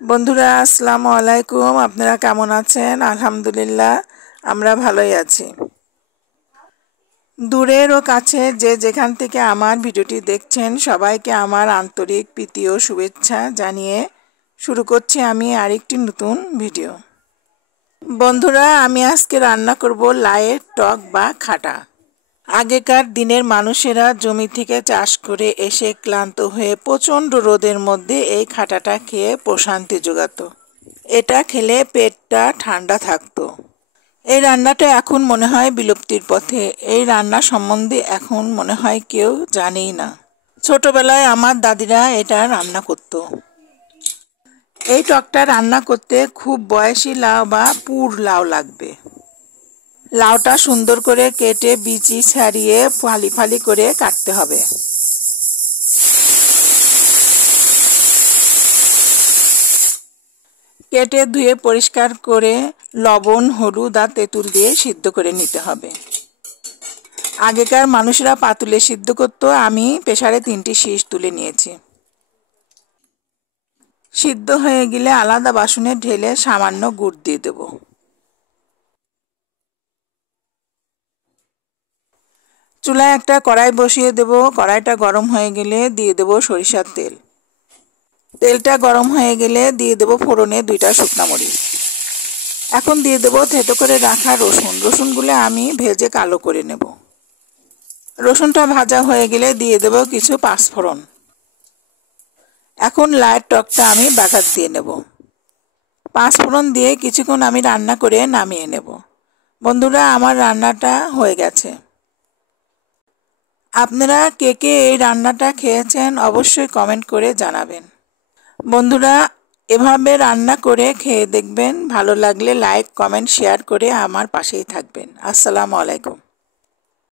বন্ধুরা আসসালামু আলাইকুম। আপনারা কেমন আছেন? আলহামদুলিল্লাহ আমরা ভালোই আছি। দূরের ও কাছে যে যেখান থেকে আমার ভিডিওটি দেখছেন সবাইকে আমার আন্তরিক প্রীতি ও শুভেচ্ছা জানিয়ে শুরু করছি আমি আরেকটি নতুন ভিডিও। বন্ধুরা আমি আজকে রান্না করব লাউয়ের টক বা খাটা। আগেকার দিনের মানুষেরা জমি থেকে চাষ করে এসে ক্লান্ত হয়ে প্রচণ্ড রোদের মধ্যে এই খাটাটা খেয়ে প্রশান্তি জোগাতো। এটা খেলে পেটটা ঠান্ডা থাকতো। এই রান্নাটা এখন মনে হয় বিলুপ্তির পথে। এই রান্না সম্বন্ধে এখন মনে হয় কেউ জানেই না। ছোটবেলায় আমার দাদিরা এটা রান্না করত। এই টকটা রান্না করতে খুব বয়সী লাউ বা পুর লাউ লাগবে। লাউটা সুন্দর করে কেটে বিচি ছাড়িয়ে ফালি ফালি করে কাটতে হবে। কেটে ধুয়ে পরিষ্কার করে লবণ হলুদ আর তেঁতুল দিয়ে সিদ্ধ করে নিতে হবে। আগেকার মানুষরা পাতুলে সিদ্ধ করত, আমি প্রেসারে 3টি শীষ তুলে নিয়েছি। সিদ্ধ হয়ে গেলে আলাদা বাসনে ঢেলে সামান্য গুড় দিয়ে দেব। চুলায় একটা কড়াই বসিয়ে দেব। কড়াইটা গরম হয়ে গেলে দিয়ে দেব সরিষার তেল। তেলটা গরম হয়ে গেলে দিয়ে দেব ফোড়নে 2টা শুকনো মরিচ। এখন দিয়ে দেব থেতো করে রাখা রসুন। রসুনগুলো আমি ভেজে কালো করে নেব। রসুনটা ভাজা হয়ে গেলে দিয়ে দেব কিছু পাঁচফোড়ন। এখন লাউয়ের টকটা আমি বাগার দিয়ে নেব। পাঁচফোড়ন দিয়ে কিছুক্ষণ আমি রান্না করে নামিয়ে নেব। বন্ধুরা আমার রান্নাটা হয়ে গেছে। আপনারা কে কে এই রান্নাটা খেয়েছেন অবশ্যই কমেন্ট করে জানাবেন। বন্ধুরা এভাবে রান্না করে খেয়ে দেখবেন, ভালো লাগলে লাইক কমেন্ট শেয়ার করে আমার পাশেই থাকবেন। আসসালামু আলাইকুম।